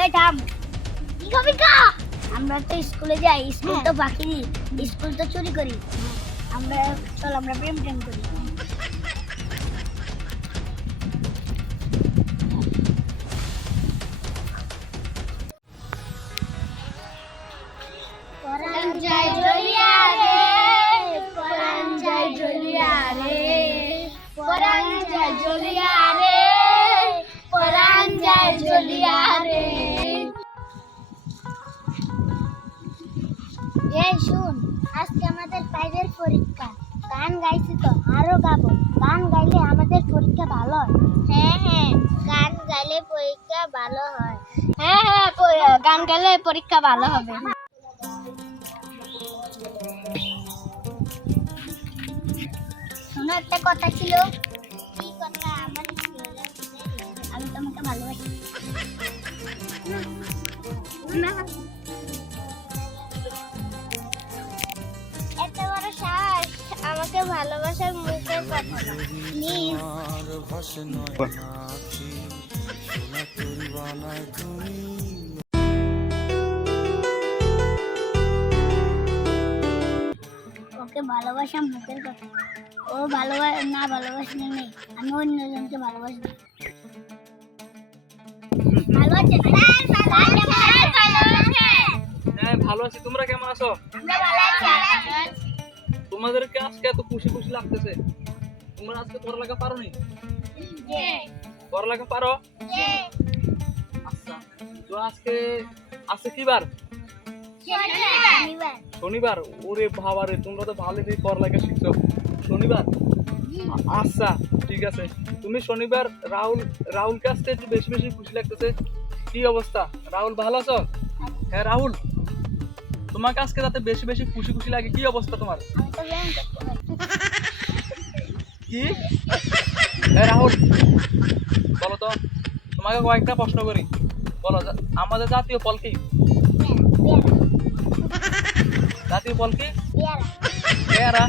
এই থাম। কি খাবি কা আমরা তো স্কুলে যাই স্কুল তো বাকি। স্কুল তো চুরি করি। আমরা চল আমরা প্রেম টেম করি। এই শুন আজকে আমাদের পাইবের পরীক্ষা। গান গাইছি তো আরও গাবো। গান গাইলে আমাদের পরীক্ষা ভালো হয়। হ্যাঁ হ্যাঁ গান গাইলে পরীক্ষা ভালো হয়। হ্যাঁ হ্যাঁ গান গাইলে পরীক্ষা ভালো হবে। শোনো একটা কথা ছিল। কি কথা? আমার আমি তোমাকে ভালোবাসি। না। আমাকে ভালোবাসার প্লিজ। তুমি ওকে ভালোবাসা মুখের কথা ও ভালোবাসা না ভালোবাসলে নেই। আমি অন্যজনকে ভালোবাসি। ভালো আছে। হ্যাঁ ভালো আছি। তোমরা কেমন আছো? আমরা ভালো আছি। তোমাদেরকে আজকে এত খুশি খুশি লাগতেছে। তোমরা আজকে পড়া পড়ালেখা পারো নি পড়ালেখা পারো? আচ্ছা তো আজকে আছে কি বার? শনিবার। ওরে বাবা রে তোমরা তো ভালোই পড়ালেখা শিখছো। শনিবার? আচ্ছা ঠিক আছে। তুমি শনিবার রাহুল রাহুলকে আজকে একটু বেশি বেশি খুশি লাগতেছে। কি অবস্থা? রাহুল ভালো আছো? হ্যাঁ রাহুল। তোমাকে আজকে যাতে বেশি বেশি খুশি খুশি লাগে কি অবস্থা তোমার? কি? রাহুল বলো তো তোমাকে কয়েকটা প্রশ্ন করি। বলো আমাদের জাতীয় ফল কি? জাতীয় ফল কি? পেয়ারা।